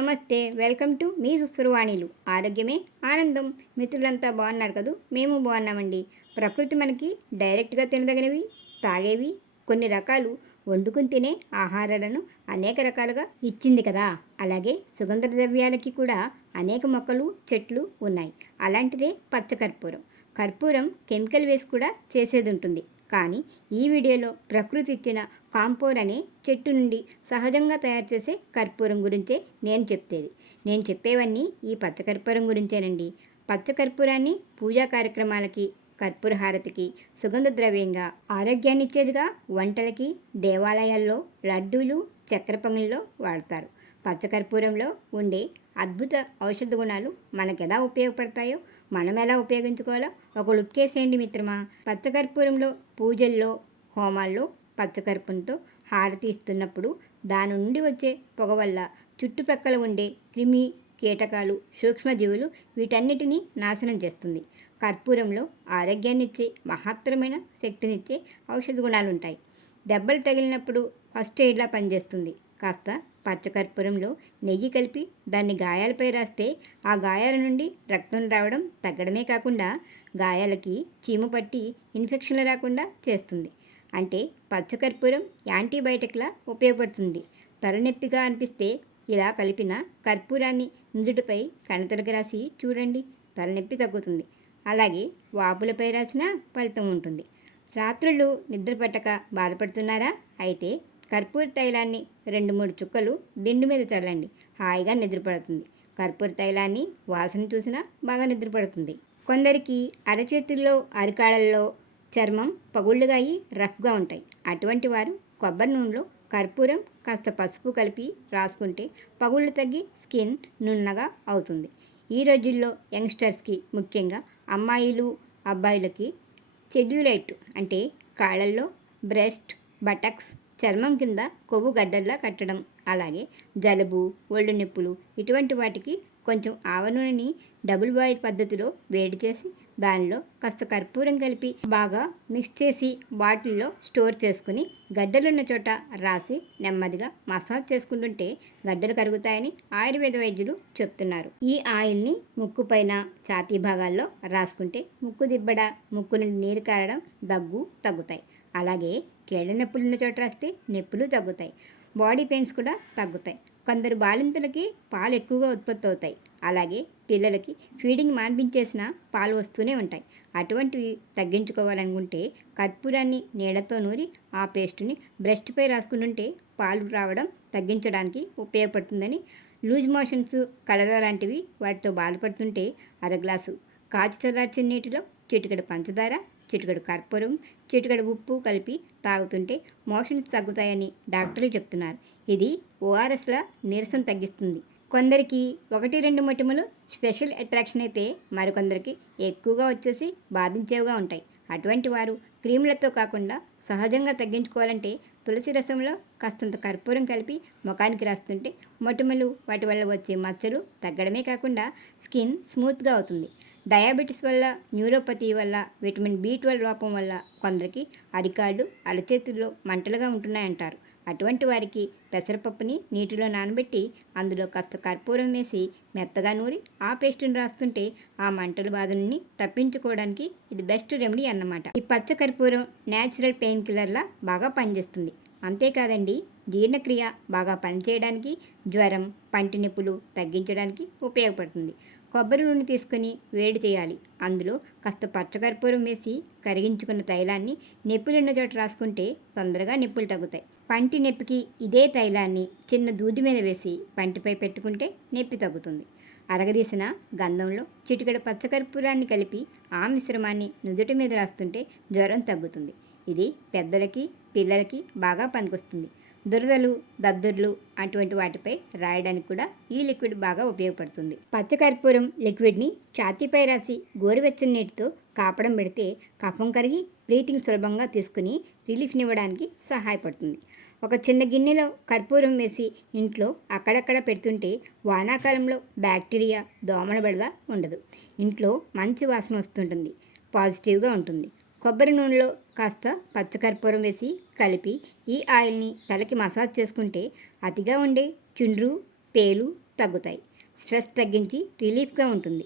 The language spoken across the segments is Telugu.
నమస్తే, వెల్కమ్ టు మీ సుస్తురువాణిలు. ఆరోగ్యమే ఆనందం. మిత్రులంతా బాగున్నారు కదూ? మేము బాగున్నామండి. ప్రకృతి మనకి డైరెక్ట్గా తినదగినవి, తాగేవి, కొన్ని రకాలు వండుకుని తినే ఆహారాలను అనేక రకాలుగా ఇచ్చింది కదా. అలాగే సుగంధ ద్రవ్యాలకి కూడా అనేక మొక్కలు, చెట్లు ఉన్నాయి. అలాంటిదే పచ్చకర్పూరం. కర్పూరం కెమికల్ వేసి కూడా చేసేది ఉంటుంది. కానీ ఈ వీడియోలో ప్రకృతి ఇచ్చిన కాంపోర్ అనే చెట్టు నుండి సహజంగా తయారు చేసే కర్పూరం గురించే నేను చెప్పేవన్నీ ఈ పచ్చకర్పూరం గురించేనండి. పచ్చకర్పూరాన్ని పూజా కార్యక్రమాలకి, కర్పూర హారతికి, సుగంధ ద్రవ్యంగా, ఆరోగ్యాన్ని ఇచ్చేదిగా వంటలకి, దేవాలయాల్లో లడ్డూలు, చక్కెర పొంగల్లో వాడతారు. పచ్చకర్పూరంలో ఉండే అద్భుత ఔషధ గుణాలు మనకెలా ఉపయోగపడతాయో, మనం ఎలా ఉపయోగించుకోవాలో ఒక లుక్కేసేయండి మిత్రమా. పచ్చకర్పూరంలో పూజల్లో, హోమాల్లో పచ్చకర్పూరంతో హారతి ఇస్తున్నప్పుడు దాని నుండి వచ్చే పొగ వల్ల చుట్టుప్రక్కల ఉండే క్రిమి కీటకాలు, సూక్ష్మజీవులు వీటన్నిటినీ నాశనం చేస్తుంది. కర్పూరంలో ఆరోగ్యాన్నిచ్చే, మహత్తరమైన శక్తినిచ్చే ఔషధ గుణాలు ఉంటాయి. దెబ్బలు తగిలినప్పుడు ఫస్ట్ ఎయిడ్లా పనిచేస్తుంది. కాస్త పచ్చకర్పూరంలో నెయ్యి కలిపి దాన్ని గాయాలపై రాస్తే ఆ గాయాల నుండి రక్తం రావడం తగ్గడమే కాకుండా గాయాలకి చీము పట్టి ఇన్ఫెక్షన్లు రాకుండా చేస్తుంది. అంటే పచ్చకర్పూరం యాంటీబయాటిక్లా ఉపయోగపడుతుంది. తలనొప్పిగా అనిపిస్తే ఇలా కలిపిన కర్పూరాన్ని నుదుటిపై కణతలకు రాసి చూడండి, తలనొప్పి తగ్గుతుంది. అలాగే వాపులపై రాసిన ఫలితం ఉంటుంది. రాత్రులు నిద్ర పట్టక బాధపడుతున్నారా? అయితే కర్పూర తైలాన్ని 2-3 చుక్కలు దిండు మీద చల్లండి, హాయిగా నిద్రపడుతుంది. కర్పూర తైలాన్ని వాసన చూసినా బాగా నిద్రపడుతుంది. కొందరికి అరచేతుల్లో, అరికాళ్ళల్లో చర్మం పగుళ్ళుగా అయి రఫ్గా ఉంటాయి. అటువంటి వారు కొబ్బరి నూనెలో కర్పూరం కాస్త పసుపు కలిపి రాసుకుంటే పగుళ్ళు తగ్గి స్కిన్ నున్నగా అవుతుంది. ఈ రోజుల్లో యంగ్స్టర్స్కి, ముఖ్యంగా అమ్మాయిలు, అబ్బాయిలకి సెల్యులైట్ అంటే కాళ్ళల్లో బ్రెస్ట్, బటక్స్, చర్మం కింద కొవ్వు గడ్డల్లా కట్టడం, అలాగే జలుబు, ఒళ్ళు నొప్పులు ఇటువంటి వాటికి కొంచెం ఆవ నూనెని డబుల్ బాయిల్ పద్ధతిలో వేడి చేసి దానిలో కాస్త కర్పూరం కలిపి బాగా మిక్స్ చేసి బాటిల్లో స్టోర్ చేసుకుని గడ్డలున్న చోట రాసి నెమ్మదిగా మసాజ్ చేసుకుంటుంటే గడ్డలు కరుగుతాయని ఆయుర్వేద వైద్యులు చెప్తున్నారు. ఈ ఆయిల్ని ముక్కు పైన, ఛాతీ భాగాల్లో రాసుకుంటే ముక్కు దిబ్బడ, ముక్కు నుండి నీరు కారడం, దగ్గు తగ్గుతాయి. అలాగే కీళ్ళ నొప్పులున్న చోట రాస్తే నొప్పులు తగ్గుతాయి. బాడీ పెయిన్స్ కూడా తగ్గుతాయి. కొందరు బాలింతలకి పాలు ఎక్కువగా ఉత్పత్తి అవుతాయి. అలాగే పిల్లలకి ఫీడింగ్ మాన్పించేసిన పాలు వస్తూనే ఉంటాయి. అటువంటివి తగ్గించుకోవాలనుకుంటే కర్పూరాన్ని నీళ్ళతో నూరి ఆ పేస్టుని బ్రెస్ట్పై రాసుకుంటుంటే పాలు రావడం తగ్గించడానికి ఉపయోగపడుతుందని, లూజ్ మోషన్స్, కలరా లాంటివి వాటితో బాధపడుతుంటే అర గ్లాసు కాచి చల్లార్చిన నీటిలో చిటికెడు పంచదార, చిటికెడు కర్పూరం, చిటికెడు ఉప్పు కలిపి తాగుతుంటే మోషన్స్ తగ్గుతాయని డాక్టర్లు చెప్తున్నారు. ఇది ఓఆర్ఎస్లా నీరసం తగ్గిస్తుంది. కొందరికి 1-2 మొటిమలు స్పెషల్ అట్రాక్షన్ అయితే మరికొందరికి ఎక్కువగా వచ్చేసి బాధించేవిగా ఉంటాయి. అటువంటి వారు క్రీములతో కాకుండా సహజంగా తగ్గించుకోవాలంటే తులసి రసంలో కాస్తంత కర్పూరం కలిపి ముఖానికి రాస్తుంటే మొటిమలు, వాటి వల్ల వచ్చే మచ్చలు తగ్గడమే కాకుండా స్కిన్ స్మూత్గా అవుతుంది. డయాబెటీస్ వల్ల, న్యూరోపతి వల్ల, విటమిన్ B12 లోపం వల్ల కొందరికి అరికాళ్ళు, అరచేతుల్లో మంటలుగా ఉంటున్నాయంటారు. అటువంటి వారికి పెసరపప్పుని నీటిలో నానబెట్టి అందులో కాస్త కర్పూరం వేసి మెత్తగా నూరి ఆ పేస్టుని రాస్తుంటే ఆ మంటల బాధల్ని తప్పించుకోవడానికి ఇది బెస్ట్ రెమెడీ అన్నమాట. ఈ పచ్చ కర్పూరం న్యాచురల్ పెయిన్ కిల్లర్లా బాగా పనిచేస్తుంది. అంతేకాదండి, జీర్ణక్రియ బాగా పనిచేయడానికి, జ్వరం, పంటి నొప్పులు తగ్గించడానికి ఉపయోగపడుతుంది. కొబ్బరి నూనె తీసుకొని వేడి చేయాలి. అందులో కాస్త పచ్చకర్పూరం వేసి కరిగించుకున్న తైలాన్ని నొప్పులున్న చోట రాసుకుంటే తొందరగా నొప్పులు తగ్గుతాయి. పంటి నొప్పికి ఇదే తైలాన్ని చిన్న దూది మీద వేసి పంటిపై పెట్టుకుంటే నొప్పి తగ్గుతుంది. అరగదీసిన గంధంలో చిటికెడు పచ్చకర్పూరాన్ని కలిపి ఆ మిశ్రమాన్ని నుదుటి మీద రాస్తుంటే జ్వరం తగ్గుతుంది. ఇది పెద్దలకి, పిల్లలకి బాగా పనికొస్తుంది. దురదలు, దద్దుర్లు అటువంటి వాటిపై రాయడానికి కూడా ఈ లిక్విడ్ బాగా ఉపయోగపడుతుంది. పచ్చకర్పూరం లిక్విడ్ని ఛాతీపై రాసి గోరువెచ్చని నీటితో కాపడం పెడితే కఫం కరిగి బ్రీతింగ్ సులభంగా తీసుకుని రిలీఫ్నివ్వడానికి సహాయపడుతుంది. ఒక చిన్న గిన్నెలో కర్పూరం వేసి ఇంట్లో అక్కడక్కడ పెడుతుంటే వానాకాలంలో బ్యాక్టీరియా, దోమల బెడద ఉండదు. ఇంట్లో మంచి వాసన వస్తుంటుంది, పాజిటివ్గా ఉంటుంది. కొబ్బరి నూనెలో కాస్త పచ్చకర్పూరం వేసి కలిపి ఈ ఆయిల్ని తలకి మసాజ్ చేసుకుంటే అతిగా ఉండే చుండ్రు, పేలు తగ్గుతాయి. స్ట్రెస్ తగ్గించి రిలీఫ్గా ఉంటుంది.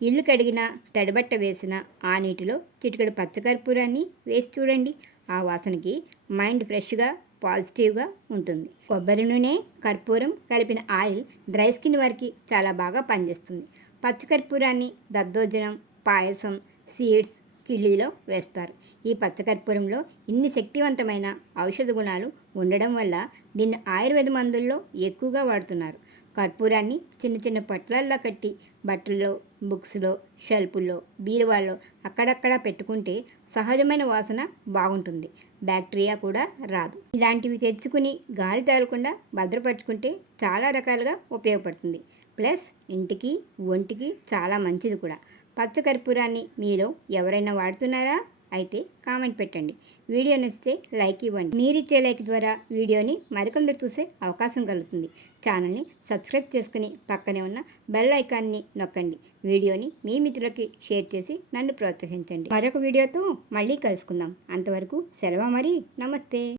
ఇల్లు కడిగినా తడిబట్ట వేసినా ఆ నీటిలో చిటికెడు పచ్చకర్పూరాన్ని వేసి చూడండి. ఆ వాసనకి మైండ్ ఫ్రెష్గా పాజిటివ్గా ఉంటుంది. కొబ్బరి నూనె, కర్పూరం కలిపిన ఆయిల్ డ్రై స్కిన్ వారికి చాలా బాగా పనిచేస్తుంది. పచ్చకర్పూరాన్ని దద్దోజనం, పాయసం, స్వీట్స్, కిళ్ళీలో వేస్తారు. ఈ పచ్చకర్పూరంలో ఇన్ని శక్తివంతమైన ఔషధ గుణాలు ఉండడం వల్ల దీన్ని ఆయుర్వేద మందుల్లో ఎక్కువగా వాడుతున్నారు. కర్పూరాన్ని చిన్న చిన్న పొట్లాల్లా కట్టి బట్టల్లో, బుక్స్లో, షెల్ఫుల్లో, బీరువాల్లో అక్కడక్కడ పెట్టుకుంటే సహజమైన వాసన బాగుంటుంది. బ్యాక్టీరియా కూడా రాదు. ఇలాంటివి తెచ్చుకుని గాలి తగలకుండా భద్రపరుచుకుంటే చాలా రకాలుగా ఉపయోగపడుతుంది. ప్లస్ ఇంటికి, ఒంటికి చాలా మంచిది కూడా. పచ్చకర్పూరాన్ని మీలో ఎవరైనా వాడుతున్నారా? అయితే కామెంట్ పెట్టండి. వీడియో నచ్చితే లైక్ ఇవ్వండి. మీరిచ్చే లైక్ ద్వారా వీడియోని మరికొందరు చూసే అవకాశం కలుగుతుంది. ఛానల్ని సబ్స్క్రైబ్ చేసుకుని పక్కనే ఉన్న బెల్ ఐకాన్ని నొక్కండి. వీడియోని మీ మిత్రులకి షేర్ చేసి నన్ను ప్రోత్సహించండి. మరొక వీడియోతో మళ్ళీ కలుసుకుందాం. అంతవరకు సెలవు మరి. నమస్తే.